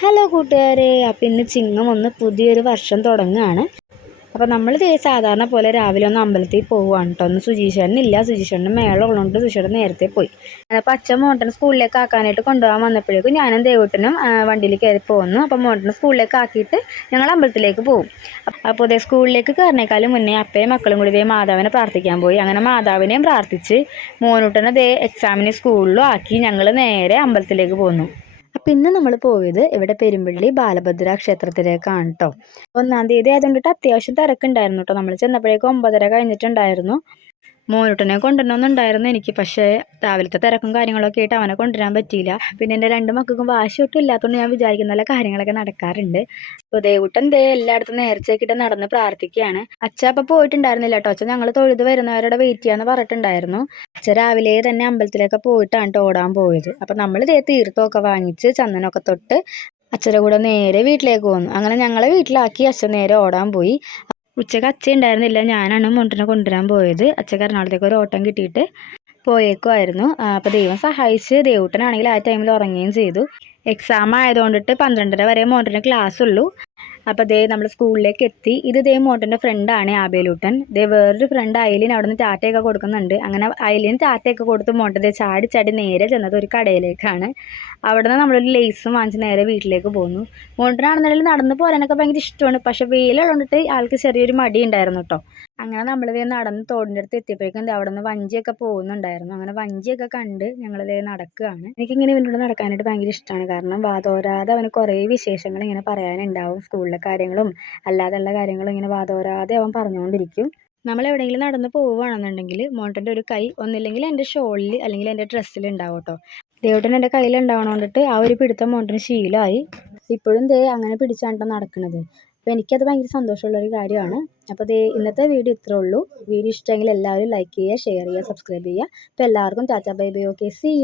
Hello കൂട്ടുകാരെ, അപ്പോൾ ഇന്ന് ചിങ്ങം ഒന്ന് പുതിയൊരു വർഷം തുടങ്ങുകയാണ്. അപ്പോൾ നമ്മൾ സാധാരണ പോലെ രാവിലെ ഒന്ന് അമ്പലത്തിൽ പോവുകയാണ് കേട്ടോ. ഒന്ന് സുജീഷേട്ടനില്ല, സുജീഷേട്ടന് മേളം ഉള്ളതുകൊണ്ട് സുജീഷേട്ടൻ നേരത്തെ പോയി. അപ്പോൾ അച്ഛൻ മോട്ടൻ സ്കൂളിലേക്ക് ആക്കാനായിട്ട് കൊണ്ടുപോകാൻ വന്നപ്പോഴേക്കും ഞാനും ദേവൂട്ടനും വണ്ടിയിൽ കയറി പോകുന്നു. അപ്പോൾ മോട്ടൻ സ്കൂളിലേക്ക് ആക്കിയിട്ട് ഞങ്ങൾ അമ്പലത്തിലേക്ക് പോകും. അപ്പോൾ ഇതേ സ്കൂളിലേക്ക് കയറിനേക്കാളും മുന്നേ അപ്പയും മക്കളും കൂടി മാതാവിനെ പ്രാർത്ഥിക്കാൻ പോയി. അങ്ങനെ മാതാവിനെയും പ്രാർത്ഥിച്ച് മോനൂട്ടനെ എക്സാമിന് സ്കൂളിലും ആക്കി ഞങ്ങൾ നേരെ അമ്പലത്തിലേക്ക് പോന്നു. അപ്പം ഇന്ന് നമ്മൾ പോയത് ഇവിടെ പെരുമ്പള്ളി ബാലഭദ്ര ക്ഷേത്രത്തിലേക്കാണ് കേട്ടോ. 1-ാം തീയതി ആയതുകൊണ്ടിട്ട് അത്യാവശ്യം തിരക്കുണ്ടായിരുന്നു കേട്ടോ. നമ്മൾ ചെന്നപ്പോഴേക്കും 9:30 കഴിഞ്ഞിട്ടുണ്ടായിരുന്നു. മോനൂട്ടനെ കൊണ്ടുവരണമെന്നുണ്ടായിരുന്നു എനിക്ക്, പക്ഷേ രാവിലത്തെ തിരക്കും കാര്യങ്ങളൊക്കെ ആയിട്ട് അവനെ കൊണ്ടുവരാൻ പറ്റിയില്ല. പിന്നെ എൻ്റെ 2 മക്കൾക്കും വാശി ഒട്ടും ഇല്ലാത്തതുകൊണ്ട് ഞാൻ വിചാരിക്കുന്ന നല്ല കാര്യങ്ങളൊക്കെ നടക്കാറുണ്ട്. അപ്പോൾ ദേവൂട്ടൻ എല്ലായിടത്തും നേർച്ചയാക്കിയിട്ട് നടന്ന് പ്രാർത്ഥിക്കുകയാണ്. അച്ഛൻ അപ്പോൾ പോയിട്ടുണ്ടായിരുന്നില്ല കേട്ടോ. അച്ഛൻ ഞങ്ങൾ തൊഴുത് വരുന്നവരുടെ വെയിറ്റ് ചെയ്യാന്ന് പറഞ്ഞിട്ടുണ്ടായിരുന്നു. അച്ഛൻ രാവിലെ തന്നെ അമ്പലത്തിലൊക്കെ പോയിട്ടാണ് ഓടാൻ പോയത്. അപ്പം നമ്മൾ തീർത്ഥമൊക്കെ വാങ്ങിച്ച് ചന്ദനമൊക്കെ തൊട്ട് അച്ഛൻ്റെ കൂടെ നേരെ വീട്ടിലേക്ക് പോന്നു. അങ്ങനെ ഞങ്ങളെ വീട്ടിലാക്കി അച്ഛൻ നേരെ ഓടാൻ പോയി. ഉച്ചക്ക് അച്ഛൻ ഉണ്ടായിരുന്നില്ല, ഞാനാണ് മോണ്ടിനെ കൊണ്ടുവരാൻ പോയത്. അച്ഛക്ക് എറണാകുളത്തേക്ക് ഒരു ഓട്ടം കിട്ടിയിട്ട് പോയേക്കുമായിരുന്നു. അപ്പോൾ ദൈവം സഹായിച്ച് ദേവൂട്ടനാണെങ്കിൽ ആ ടൈമിൽ ഉറങ്ങുകയും ചെയ്തു. എക്സാം ആയതുകൊണ്ടിട്ട് 12:30 വരെ മോണ്ടിന് ക്ലാസ് ഉള്ളൂ. അപ്പോൾ നമ്മൾ സ്കൂളിലേക്ക് എത്തി. ഇത് മോട്ടൻ്റെ ഫ്രണ്ടാണ് ആബേലൂട്ടൻ. വേറൊരു ഫ്രണ്ട് അയലിന് അവിടെ നിന്ന് ടാറ്റയൊക്കെ കൊടുക്കുന്നുണ്ട്. അങ്ങനെ അയലിന് ടാറ്റയൊക്കെ കൊടുത്ത് മോട്ടൻ ചാടി ചാടി നേരെ ചെന്നത് ഒരു കടയിലേക്കാണ്. അവിടെ നിന്ന് നമ്മളൊരു ലേസും വാങ്ങിച്ച് നേരെ വീട്ടിലേക്ക് പോന്നു. മോട്ടനാണെന്നുണ്ടെങ്കിൽ നടന്ന് പോരാനൊക്കെ ഭയങ്കര ഇഷ്ടമാണ്, പക്ഷേ വെയിലുള്ളതുകൊണ്ടിട്ട് ആൾക്ക് ചെറിയൊരു മടി ഉണ്ടായിരുന്നു കേട്ടോ. അങ്ങനെ നമ്മൾ നടന്ന് തോടിൻ്റെ അടുത്ത് എത്തിയപ്പോഴേക്കും അവിടെ നിന്ന് വഞ്ചിയൊക്കെ പോകുന്നുണ്ടായിരുന്നു. അങ്ങനെ വഞ്ചിയൊക്കെ കണ്ട് ഞങ്ങൾ നടക്കുകയാണ്. എനിക്കിങ്ങനെ ഇവനോട് നടക്കാനായിട്ട് ഭയങ്കര ഇഷ്ടമാണ്. കാരണം വാതോരാതെ അവന് കുറേ വിശേഷങ്ങൾ ഇങ്ങനെ പറയാനുണ്ടാവും. സ്കൂളിലെ കാര്യങ്ങളും അല്ലാതെയുള്ള കാര്യങ്ങളും ഇങ്ങനെ വാതോരാതെ അവൻ പറഞ്ഞുകൊണ്ടിരിക്കും. നമ്മൾ എവിടെയെങ്കിലും നടന്ന് പോവുകയാണെന്നുണ്ടെങ്കിൽ മോട്ടൻ്റെ ഒരു കൈ ഒന്നില്ലെങ്കിൽ എൻ്റെ ഷോളിൽ അല്ലെങ്കിൽ എൻ്റെ ഡ്രസ്സിൽ ഉണ്ടാവും കേട്ടോ. ദേവൂട്ടൻ എൻ്റെ കയ്യിൽ ഉണ്ടാവണോണ്ടിട്ട് ആ ഒരു പിടുത്തം മോട്ടന് ശീലമായി. ഇപ്പോഴും അങ്ങനെ പിടിച്ചാണ് നടക്കുന്നത്. അപ്പോൾ എനിക്കത് ഭയങ്കര സന്തോഷമുള്ളൊരു കാര്യമാണ്. അപ്പോൾ ഇന്നത്തെ വീഡിയോ ഇത്രേ ഉള്ളൂ. വീഡിയോ ഇഷ്ടമെങ്കിൽ എല്ലാവരും ലൈക്ക് ചെയ്യുക, ഷെയർ ചെയ്യുക, സബ്സ്ക്രൈബ് ചെയ്യുക. അപ്പോൾ എല്ലാവർക്കും tata bye bye. Okay, see U.